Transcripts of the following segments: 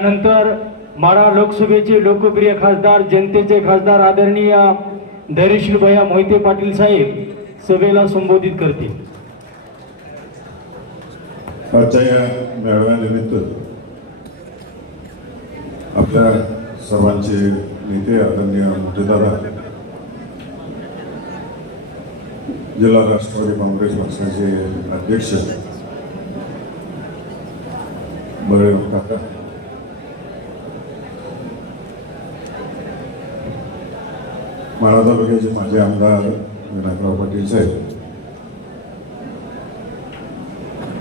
त्यानंतर माडा लोकसभेचे लोकप्रिय खासदार जनतेचे खासदार आदरणीय धैर्यशील भैया मोहिते पाटील साहेब सभेला संबोधित करतील. आजच्या या मेळाव्यानिमित्त आपल्या सर्वांचे नेते आदरणीय मोठेदादा जिल्हा राष्ट्रवादी काँग्रेस पक्षाचे अध्यक्ष बळीराम काका माळा तालुक्याचे माझे आमदार विनायकराव पाटील साहेब.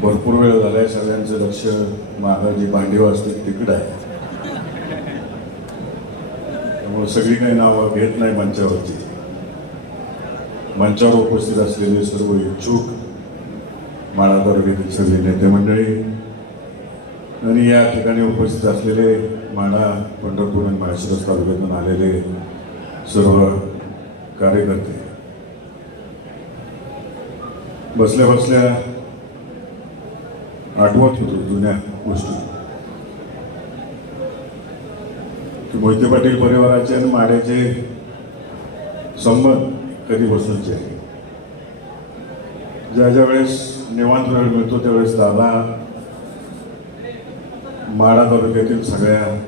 भरपूर वेळ झालाय सगळ्यांचं लक्ष माझं जे भांडीव असते तिकडं आहे. त्यामुळे सगळी काही नावं घेत नाही मंचावरती. मंचावर उपस्थित असलेले सर्व इच्छुक माळा तालुक्यातील सगळे नेते मंडळी आणि या ठिकाणी उपस्थित असलेले माळा पंढरपूर आणि माळशिरस तालुक्यातून आलेले सर्व कार्यकर्ते. बसल्या बसल्या आठवत होतो जुन्या गोष्टी. की मोहिते पाटील परिवाराचे आणि माड्याचे संबंध कधीपासूनचे आहे? ज्या ज्या वेळेस निवांत वेळ मिळतो त्यावेळेस दादा माडा तालुक्यातील सगळ्या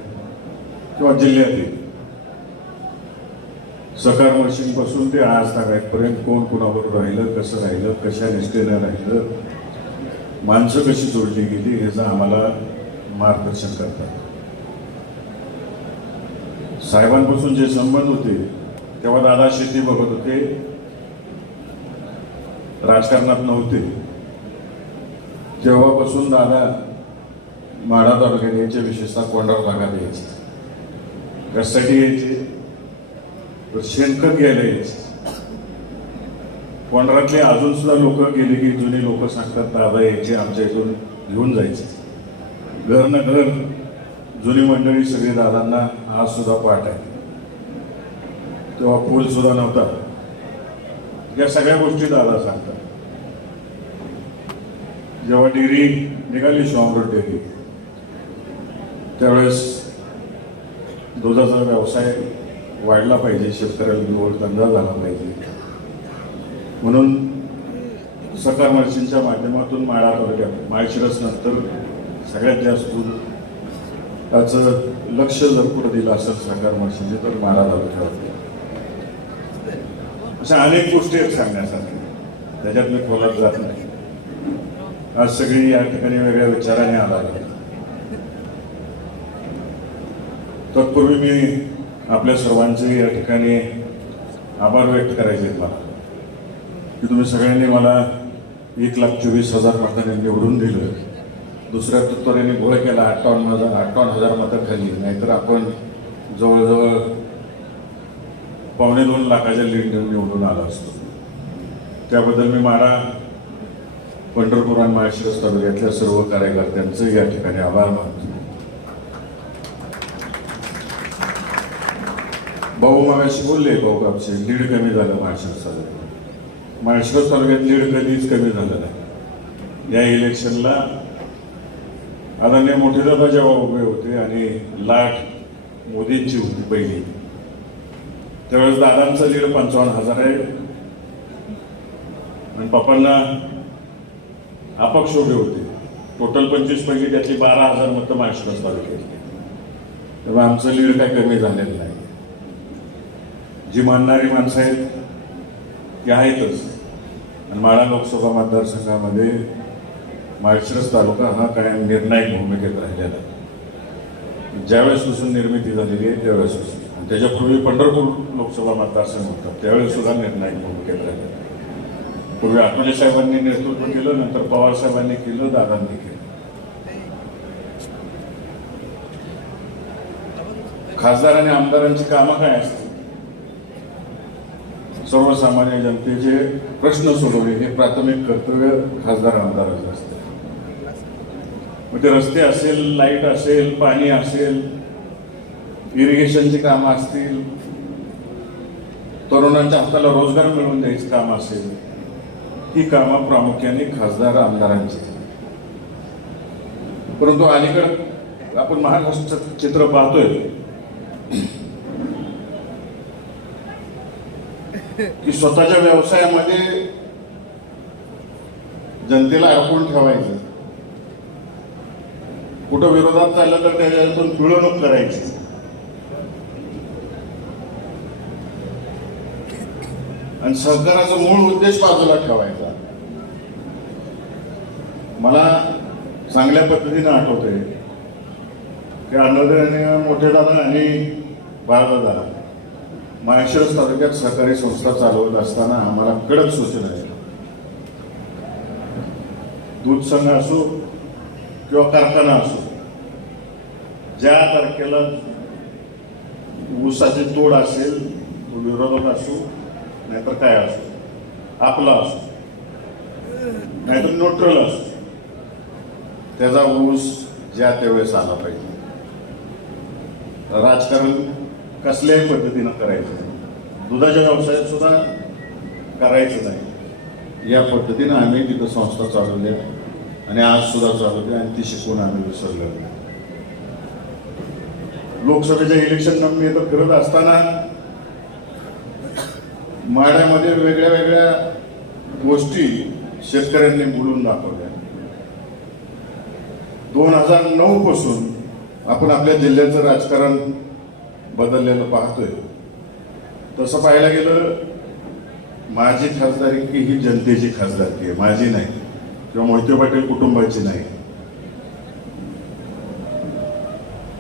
किंवा जिल्ह्यातील सकार मशीनपासून ते आज तागायतपर्यंत कोण कोणाबरोबर राहिलं कसं राहिलं कशा निष्ठेनं राहिलं माणसं कशी जोडली गेली ह्याचं आम्हाला मार्गदर्शन करतात. साहेबांपासून जे संबंध होते तेव्हा दादा शेती बघत होते राजकारणात नव्हते. तेव्हापासून दादा माढा तालुक्यात यायचे विशेषतः कोंडार भागात यायचे. कशासाठी यायचे? शेणखत घ्यायला यायचे. कोंढरातले अजून सुद्धा लोक गेले की जुनी लोक सांगतात दादा यायचे आमच्या इथून घेऊन जायचे. घर न घर जुनी मंडळी सगळी दादांना आज सुद्धा पाठ आहे तेव्हा पूल सुद्धा नव्हता. या सगळ्या गोष्टी दादा सांगतात. जेव्हा डिग्री निघाली शॉमरोड डेअरी त्यावेळेस दुधाचा व्यवसाय वाढला पाहिजे शेतकऱ्याला निवड धंदा झाला पाहिजे. म्हणून सकार मर्चींच्या माध्यमातून माळा तालुक्यात माळशिरस नंतर सगळ्यात जास्त त्याचं लक्ष जर पुढे दिलं असेल सकार मर्चींचे तर माळा तालुक्यात अशा अनेक गोष्टी आहेत सांगण्यासारख्या. त्याच्यात मी खोलात जात नाही. आज सगळी या ठिकाणी वेगळ्या विचाराने आला तत्पूर्वी मी आपल्या सर्वांचे या ठिकाणी आभार व्यक्त करायचे आहेत मला. की तुम्ही सगळ्यांनी मला एक लाख चोवीस हजार मतांनी निवडून दिलं. दुसऱ्या तत्वाने गोळ केला अठ्ठावन्न हजार अठ्ठावन्न हजार मतं खाली. नाहीतर आपण जवळजवळ पावणे दोन लाखाच्या लीड निवडून आलो असतो. त्याबद्दल मी मारा पंढरपूर आणि माळशिरस तालुक्यातल्या सर्व कार्यकर्त्यांचं या ठिकाणी आभार मानतो. भाऊ मागाशी बोलले भाऊ कापसे लीड कमी झालं माळशिरस तालुक्यात माळशिरस तालुक्यात लीड कधीच कमी झालं नाही. या इलेक्शनला आदरणीय मोठे दादा जेव्हा उभे होते आणि लाट मोदींची होती पहिली त्यावेळेस दादांचं लीड पंचावन्न हजार आहे. आणि पप्पांना अपक्ष उभे होते. टोटल पंचवीस पैकी त्यातली बारा हजार मतं माळशिरस तालुक्यात तेव्हा आमचं लीड काही कमी झालेलं नाही. जी मानणारी माणसं आहेत ती आहेतच. आणि माळा लोकसभा मतदारसंघामध्ये माळशिरस तालुका हा कायम निर्णायक भूमिकेत राहिलेला आहे. ज्यावेळेसपासून निर्मिती झालेली आहे त्यावेळेसपासून आणि त्याच्यापूर्वी पंढरपूर लोकसभा मतदारसंघ होता त्यावेळेस सुद्धा निर्णायक भूमिकेत राहिलेला पूर्वी आठवले साहेबांनी नेतृत्व केलं नंतर पवार साहेबांनी केलं दादांनी केलं. खासदार आणि आमदारांची कामं काय असतात? सर्वसामान्य जनतेचे प्रश्न सोडवले हे प्राथमिक कर्तव्य खासदार आमदाराचं असतं. मग ते रस्ते असेल लाइट असेल पाणी असेल इरिगेशनची कामं असतील तरुणांच्या हाताला रोजगार मिळवून द्यायची काम असेल ही कामं प्रामुख्याने खासदार आमदारांची. परंतु अलीकड आपण महाराष्ट्र चित्र पाहतोय. की स्वतःच्या व्यवसायामध्ये जनतेला अडकून ठेवायचं. कुठं विरोधात चाललं तर त्याच्यातून पिळवणूक करायची. आणि सहकाराचा मूळ उद्देश बाजूला ठेवायचा. मला चांगल्या पद्धतीने आठवतंय. की अण्णादानी मोठे दादा आणि बाळदादा माहेश्वरस तालुक्यात सहकारी संस्था चालवत असताना आम्हाला कडक सूचना आहे दूध संघ असो किंवा कारखाना असो ज्या तारखेला ऊसाची तोड असेल तो विरोधक असो नाहीतर काय असो आपला असो नाहीतर न्यूट्रल असो त्याचा ऊस ज्या त्यावेळेस आला पाहिजे. राजकारण कसल्याही पद्धतीनं करायचं नाही. दुधाच्या व्यवसायात सुद्धा करायचं नाही. या पद्धतीनं आम्ही तिथं संस्था चालवल्या आणि आज सुद्धा चालवली आणि ती शिकवून आम्ही विसरलो नाही. लोकसभेच्या इलेक्शन मी इथं फिरत असताना माड्यामध्ये वेगळ्या वेगळ्या गोष्टी शेतकऱ्यांनी बोलून दाखवल्या. दोन हजार नऊ पासून आपण आपल्या जिल्ह्याचं राजकारण बदललेलं पाहतोय. तसं पाहायला गेलं माझी खासदारकी ही जनतेची खासदारकी आहे माझी नाही किंवा मोहिते पाटील कुटुंबाची नाही.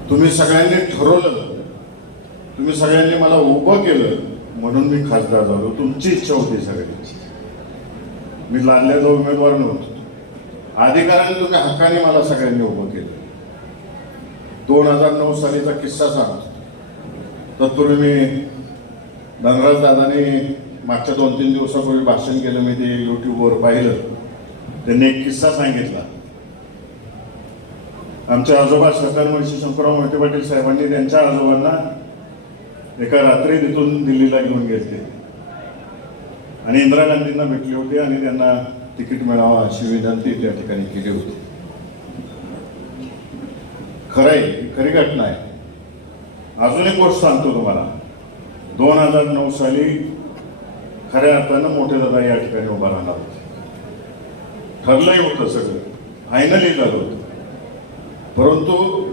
तुम्ही सगळ्यांनी ठरवलं तुम्ही सगळ्यांनी मला उभं केलं म्हणून मी खासदार झालो. तुमची इच्छा होती सगळ्यांची. मी लादल्याचा उमेदवार नव्हतो. अधिकाराने तुम्ही हक्काने मला सगळ्यांनी उभं केलं. दोन हजार नऊ सालीचा किस्सा सांगतो. तत्पूर्वी मी धनराज दादाने मागच्या दोन तीन दिवसापूर्वी भाषण केलं मी ते युट्यूबवर पाहिलं. त्यांनी एक किस्सा सांगितला. आमच्या आजोबा सरकार मुळशी शंकरराव मोहिते पाटील साहेबांनी त्यांच्या आजोबांना एका रात्री तिथून दिल्लीला घेऊन गेले आणि इंदिरा गांधींना भेटले होते आणि त्यांना तिकीट मिळावं अशी विनंती त्या ठिकाणी केली होती. खरं आहे खरी घटना आहे. अजून एक गोष्ट सांगतो तुम्हाला. दोन हजार नऊ साली खऱ्या अर्थानं मोठे दादा या ठिकाणी उभा राहणार होते. ठरलंही होतं सगळं. फायनली झालं होतं. परंतु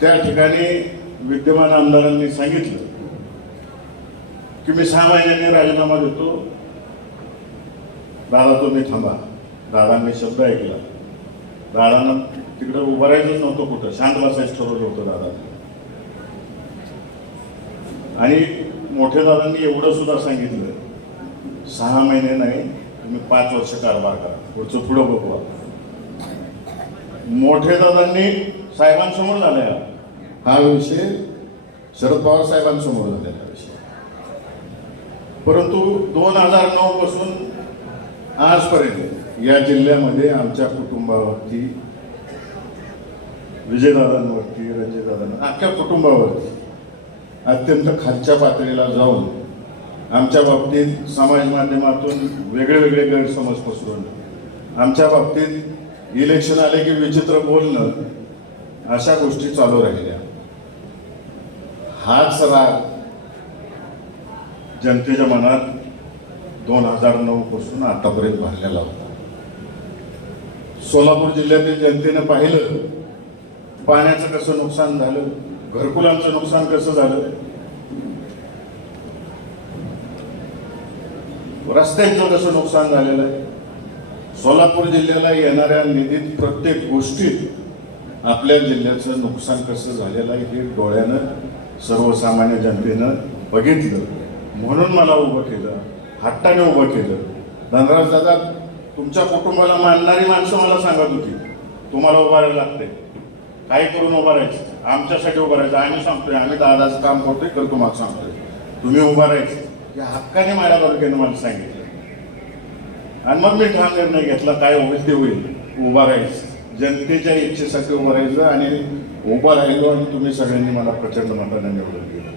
त्या ठिकाणी विद्यमान आमदारांनी सांगितलं की मी सहा महिन्यांनी राजीनामा देतो. दादा तुम्ही थांबा. दादांनी शब्द ऐकला. दादांना तिकडे उभं नव्हतं कुठं. शांत बसायचं ठरवलं होतं दादा आणि मोठ्या दादांनी एवढं सुद्धा सांगितलं. सहा महिने नाही तुम्ही पाच वर्ष कारभार करा. पुढचं पुढं बघवा मोठे दादांनी साहेबांसमोर झालाय हा. विषय शरद पवार साहेबांसमोर झालेला विषय. परंतु दोन हजार नऊ पासून आजपर्यंत या जिल्ह्यामध्ये आमच्या कुटुंबावरती विजयदादांवरती रंजयदादांवर अख्ख्या कुटुंबावरती अत्यंत खालच्या पातळीला जाऊन आमच्या बाबतीत समाज माध्यमातून वेगळे वेगळे गैरसमज पसरून आमच्या बाबतीत इलेक्शन आले की विचित्र बोलणं अशा गोष्टी चालू राहिल्या. हाच राग जनतेच्या मनात दोन हजार नऊ पासून आतापर्यंत भरलेला होता. सोलापूर जिल्ह्यातील जनतेनं पाहिलं पाण्याचं कसं नुकसान झालं घरकुलांचं नुकसान कसं झालं रस्त्यांचं कसं नुकसान झालेलं आहे. सोलापूर जिल्ह्याला येणाऱ्या निधीत प्रत्येक गोष्टीत आपल्या जिल्ह्याचं नुकसान कसं झालेलं आहे हे डोळ्यानं सर्वसामान्य जनतेनं बघितलं. म्हणून मला उभं केलं हट्टाने उभं केलं. धनराज दादा तुमच्या कुटुंबाला मानणारी माणसं मला सांगत होती. तुम्हाला उभं लागते काय करून उभं आमच्यासाठी उभं राहायचं. आम्ही सांगतोय आम्ही दादाचं काम करतोय तर तुम्हाला सांगतोय. तुम्ही उभारायचं राहायचं. या हक्काने माझ्या तालुक्यानं मला सांगितलं. आणि मग मी हा निर्णय घेतला काय होईल ते होईल. उभारायचं जनतेच्या इच्छेसाठी उभं राहायचं आणि उभं राहिलो आणि तुम्ही सगळ्यांनी मला प्रचंड मताने निवडून दिलं.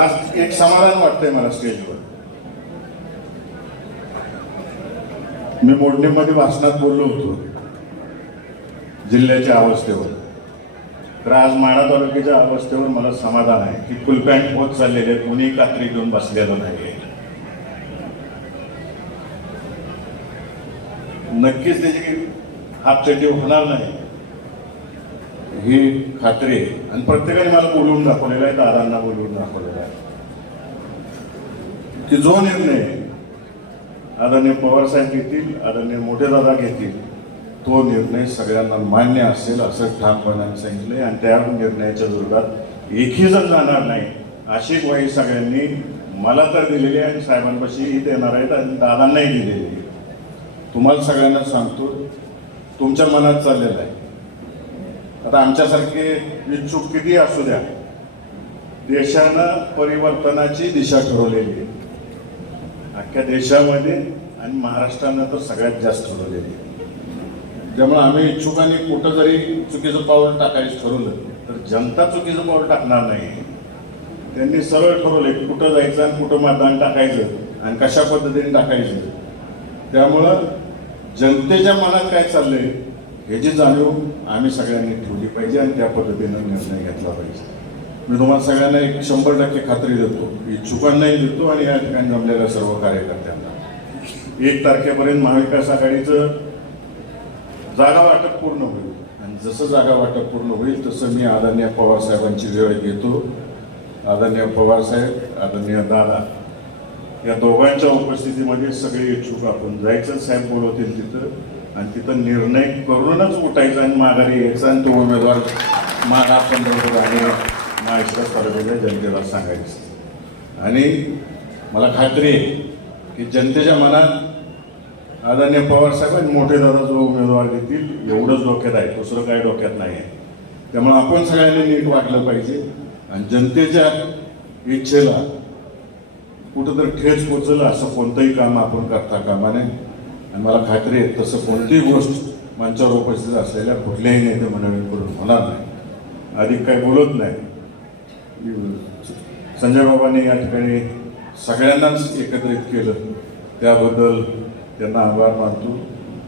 आज एक समाधान वाटतंय मला स्टेजवर मी मोडणीमध्ये वाचनात बोललो होतो. जिल्ह्याच्या अवस्थेवर. तर आज माढा तालुक्याच्या अवस्थेवर मला समाधान आहे. की फुलपॅन्ट होत चाललेले आहे. कोणी कात्री घेऊन बसलेलं नाही नक्कीच त्याची हापचटी होणार नाही. ही खात्री आहे. आणि प्रत्येकाने मला बोलवून दाखवलेलं आहे. दादांना बोलवून दाखवलेलं आहे. की जो निर्णय आदरणीय पवारसाहेब घेतील आदरणीय मोठे दादा घेतील. तो निर्णय सगळ्यांना मान्य असेल असं ठामपणाने सांगितलं आणि त्या निर्णयाच्या विरोधात एकही जण जाणार नाही अशी ग्वाही सगळ्यांनी मला तर दिलेली आहे आणि साहेबांपाशीही देणार आहेत आणि दादांनाही दिलेली आहे. तुम्हाला सगळ्यांना सांगतो तुमच्या मनात चाललेलं आहे. आता आमच्यासारखे इच्छुक किती असू द्या देशानं परिवर्तनाची दिशा ठरवलेली आहे. अख्ख्या देशामध्ये आणि महाराष्ट्रानं तर सगळ्यात जास्त ठरवलेली आहे. त्यामुळे आम्ही इच्छुकांनी कुठं जरी चुकीचं पाऊल टाकायचं ठरवलं तर जनता चुकीचं पाऊल टाकणार नाही. त्यांनी सरळ ठरवले की कुठं जायचं आणि कुठं मतदान टाकायचं आणि कशा पद्धतीने टाकायचं. त्यामुळं जनतेच्या मनात काय चाललंय ह्याची जाणीव आम्ही सगळ्यांनी ठेवली पाहिजे आणि त्या पद्धतीनं निर्णय घेतला पाहिजे. मी तुम्हाला सगळ्यांना एक शंभर टक्के खात्री देतो इच्छुकांनाही देतो आणि या ठिकाणी जमलेल्या सर्व कार्यकर्त्यांना. एक तारखेपर्यंत महाविकास आघाडीचं जागा वाटप पूर्ण होईल. आणि जसं जागा वाटप पूर्ण होईल तसं मी आदरणीय पवार साहेबांची वेळ घेतो. आदरणीय पवार साहेब आदरणीय दादा या दोघांच्या उपस्थितीमध्ये सगळे इच्छुक आपण जायचं साहेब बोलवतील तिथं. आणि तिथं निर्णय करूनच उठायचा आणि माघारी यायचा आणि तो उमेदवार माघार संदर्भात आणि महाराष्ट्र तालुक्याच्या जनतेला सांगायचं. आणि मला खात्री आहे की जनतेच्या मनात आदरणीय पवार साहेबांनी मोठे दादा जो उमेदवार देतील एवढंच डोक्यात आहे दुसरं काही डोक्यात नाही आहे. त्यामुळे आपण सगळ्यांनी नीट वाटलं पाहिजे आणि जनतेच्या इच्छेला कुठंतरी ठेच पोचलं असं कोणतंही काम आपण करता कामा नये. आणि मला खात्री आहे तसं कोणतीही गोष्ट मंचावर उपस्थित असलेल्या कुठल्याही नेते मंडळींकडून होणार नाही. अधिक काही बोलत नाही. संजय बाबांनी या ठिकाणी सगळ्यांनाच एकत्रित केलं. त्याबद्दल त्यांना आभार मानतो.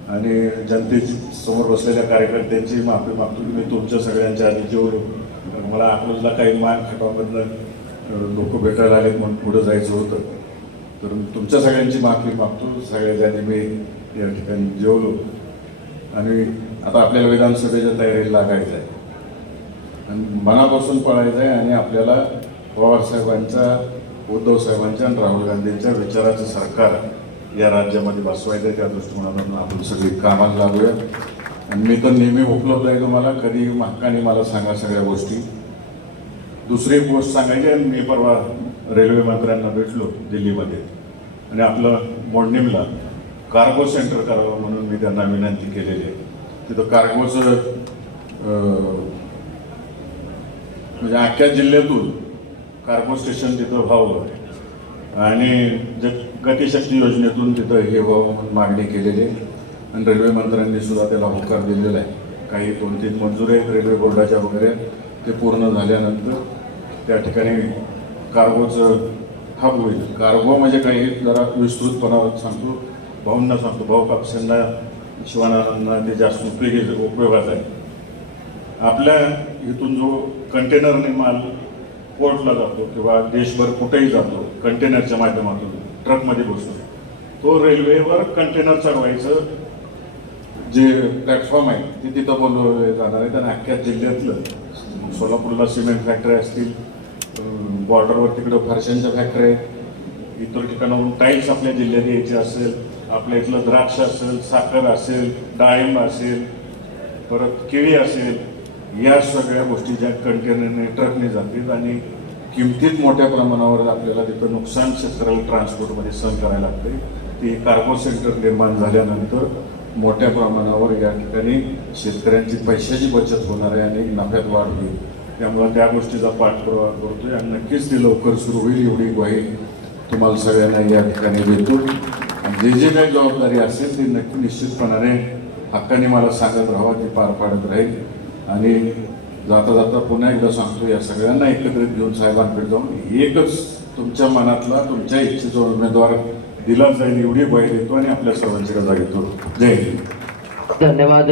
आणि जनतेची समोर बसलेल्या कार्यकर्त्यांची माफी मागतो की मी तुमच्या सगळ्यांच्या आधी जेवलो. मला आपल्याला काही मान खटामधनं लोक भेटायला आले म्हणून पुढं जायचं होतं. तर तुमच्या सगळ्यांची माफी मागतो. सगळ्याच्या आधी मी या ठिकाणी जेवलो. आणि आता आपल्याला विधानसभेच्या तयारीला लागायचं आहे. आणि मनापासून पळायचं आहे आणि आपल्याला पवार साहेबांच्या उद्धव साहेबांच्या आणि राहुल गांधींच्या विचाराचं सरकार या राज्यामध्ये बसवायचं आहे त्या दृष्टिकोनातून आपण सगळी कामाला लागूया. आणि मी तर नेहमी उपलब्ध आहे तुम्हाला कधी हक्काने मला सांगा सगळ्या गोष्टी. दुसरी एक गोष्ट सांगायची आहे मी परवा रेल्वे मंत्र्यांना भेटलो दिल्लीमध्ये. आणि आपलं मोडणीमला कार्गो सेंटर करावं म्हणून मी त्यांना विनंती केलेली आहे. तिथं कार्गोचं म्हणजे अख्ख्या जिल्ह्यातून कार्गो स्टेशन तिथं व्हावं. आणि जे गतिशक्ती योजनेतून तिथं हे व्हावं म्हणून मागणी केलेली आहे. आणि रेल्वे मंत्र्यांनी सुद्धा त्याला होकार दिलेला आहे. काही दोन तीन मंजुरे आहेत रेल्वे बोर्डाच्या वगैरे. ते पूर्ण झाल्यानंतर त्या ठिकाणी कार्गोचं हब होईल. कार्गो म्हणजे काही जरा विस्तृतपणा सांगतो भाऊंना सांगतो. भाऊ कापसेंना शिवानांना ते जास्त उपयोगी उपयोगात आहे. आपल्या इथून जो कंटेनरने माल पोर्टला जातो किंवा देशभर कुठेही जातो कंटेनरच्या माध्यमातून ट्रकमध्ये बसतो तो रेल्वेवर कंटेनर चढवायचं जे प्लॅटफॉर्म आहे ते तिथं बोलवले जाणार आहे. आणि अख्ख्या जिल्ह्यातलं सोलापूरला सिमेंट फॅक्टरी असतील बॉर्डरवर तिकडं फरशांच्या फॅक्टरी आहेत. इतर ठिकाणाहून टाईल्स आपल्या जिल्ह्यात यायचे असेल आपल्या इथलं द्राक्ष असेल साखर असेल डाळिंब असेल परत केळी असेल या सगळ्या गोष्टी ज्या कंटेनरने ट्रकने जातील आणि किमतीत मोठ्या प्रमाणावर आपल्याला तिथं नुकसान शेतकऱ्याला ट्रान्सपोर्टमध्ये सहन करायला लागते ते कार्गो सेंटर निर्माण झाल्यानंतर मोठ्या प्रमाणावर या ठिकाणी शेतकऱ्यांची पैशाची बचत होणार आहे आणि नफ्यात वाढ होईल. त्यामुळे त्या गोष्टीचा पाठपुरावा करतोय आणि नक्कीच ती लवकर सुरू होईल एवढी ग्वाही तुम्हाला सगळ्यांना या ठिकाणी देतो. आणि जे जे काही जबाबदारी असेल ती नक्की निश्चितपणाने हक्काने मला सांगत राहावं ती पार पाडत राहील. आणि जाता जाता पुन्हा एकदा सांगतो या सगळ्यांना एकत्रित घेऊन साहेबांकडे जाऊन एकच तुमच्या मनातला तुमच्या इच्छेचा उमेदवार दिला जाईल एवढी भय देतो आणि आपल्या सर्वांची रजा घेतो जय हिंद. धन्यवाद